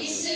इस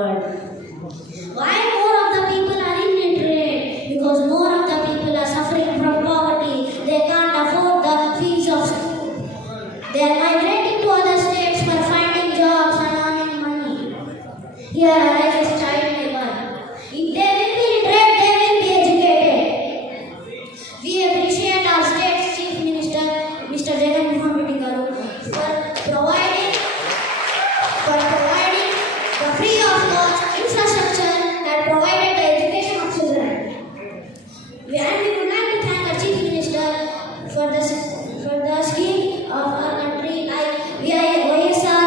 world. Why more of the people are illiterate? Because more of the people are suffering from poverty. They can't afford the fees of school. They are migrating to other states for finding jobs and earning money. Here arises child labor. If they will be literate, they will be educated. We appreciate our state's Chief Minister, Mr. for providing the free of cost infrastructure that provided the education of children. We would like to thank our Chief Minister for the scheme of our country like YSR,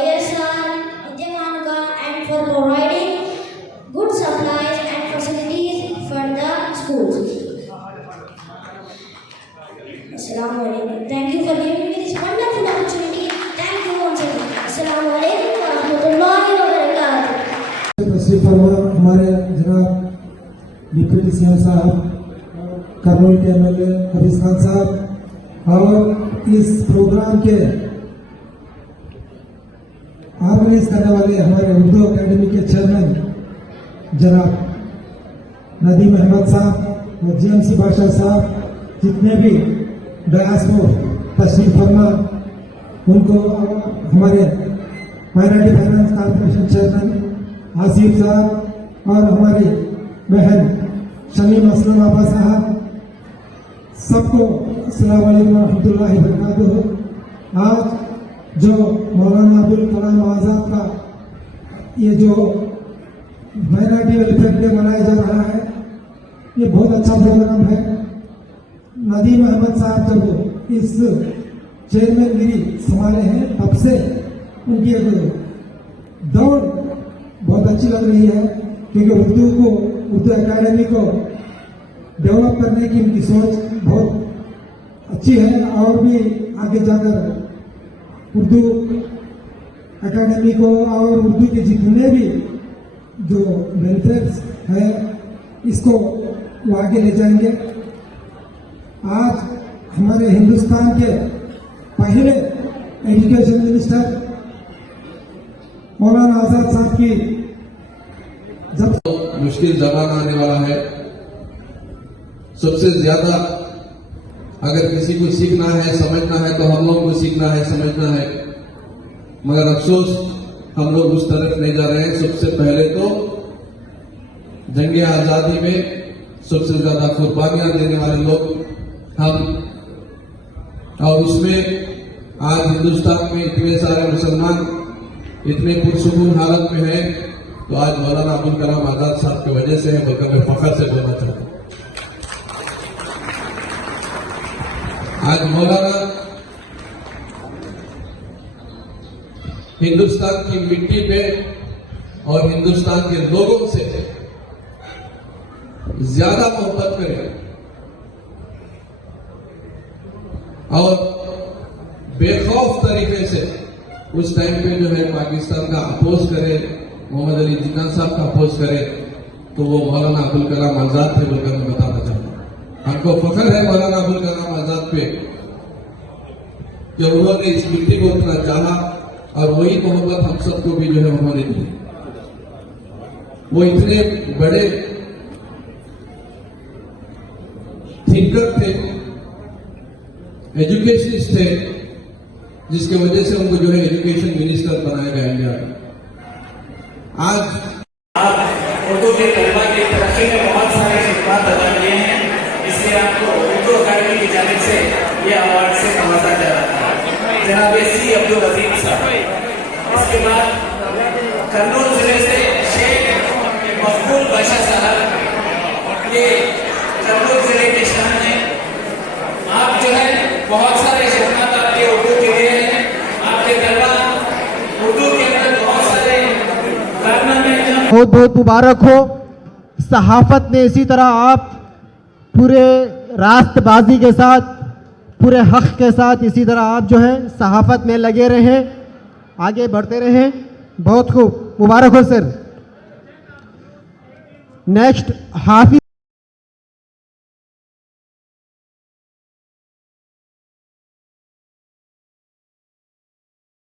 YSR, and for providing good supplies and facilities for the schools. Assalamu alaikum. Thank you for giving me this wonderful opportunity. Thank you once again. Assalamu alaikum wa rahmatullahi wa barakatuh. तशरीफ फरमा हमारे जनाब deputy CM साहब, करनूल के MLA Harish Khan साहब और इस programme के ऑर्गेनाइज करने वाले हमारे उर्दू अकेडमी के चेयरमैन जनाब नदीम अहमद साहब और जीएमसी बादशाह साहब, जितने भी डायस्पोरा तशरीफ फरमा, उनको हमारे minority finance corporation chairman Asif साहब और हमारी बहन शमीम असलम आपा साहब, सबको अस्सलाम वालेकुम रहमतुल्लाहि व बरकातुहू। आज जो मौलाना अबुलकलाम आजाद का ये जो माइनॉरिटी वेलफेयर डे मनाया जा रहा है, ये बहुत अच्छा प्रोग्राम है। नदीम अहमद साहब जब इस चेयरमैनगिरी संभाले हैं तब से उनकी एक दौड़ बहुत अच्छी लग रही है, क्योंकि उर्दू अकेडमी को डेवलप करने की उनकी सोच बहुत अच्छी है और भी आगे जाकर उर्दू अकेडमी को और उर्दू के जितने भी जो वेलफेयर है इसको वो आगे ले जाएंगे। आज हमारे हिंदुस्तान के पहले एजुकेशन मिनिस्टर मौलाना आजाद साहब की जब मुश्किल जमाना आने वाला है, सबसे ज्यादा अगर किसी को सीखना है, समझना है, तो हम लोग को सीखना है, समझना है, मगर अफसोस हम लोग उस तरफ नहीं जा रहे हैं। सबसे पहले तो जंग आजादी में सबसे ज्यादा कुर्बानियां देने वाले लोग हम, और उसमें आज हिंदुस्तान में इतने सारे मुसलमान इतने पुरसुकून हालत में हैं, तो आज मौलाना अबुलकलाम आजाद साहब की वजह से है, बल्कि मैं फख्र से बोलना चाहता हूं। आज मौलाना हिंदुस्तान की मिट्टी पे और हिंदुस्तान के लोगों से ज्यादा मोहब्बत करें और बेखौफ तरीके से उस टाइम पे जो है पाकिस्तान का अपोज करे, मोहम्मद अली जिन्ना साहब का अपोज करे, तो वो मौलाना अबुलकलाम आजाद थे बोलकर मैं बताना चाहता हूं। हमको फख्र है मौलाना अबुलकलाम आजाद पे कि उन्होंने इस मिट्टी को उतना चाहा और वही मोहब्बत हम सबको भी जो है उन्होंने दी। वो इतने बड़े थिंकर थे, एजुकेशनिस्ट थे, जिसके वजह से उनको जो है एजुकेशन मिनिस्टर बनाया गया इंडिया में। आज उर्दू के तलबा की तरक्की में बहुत सारे खिदमत अदा किए हैं, इसलिए आपको उर्दू अकेडमी की जानिब से ये अवार्ड से नवाजा जा रहा था। जनाब सी अब्दुल अजीम साहब, इसके बाद करनूल जिले से शेख मकबूल बादशाह साहब, ये करनूल जिले के शान हैं। आप जो है बहुत सारे खिदमत आपके उर्दू के लिए हैं, आपके तलबा उर्दू के अंदर बहुत सारे कारनामे बहुत बहुत मुबारक हो। सहाफत ने इसी तरह आप पूरे रास्तबाजी के साथ, पूरे हक के साथ इसी तरह आप जो है सहाफत में लगे रहें, आगे बढ़ते रहें। बहुत खूब, मुबारक हो सर। नेक्स्ट हाफिज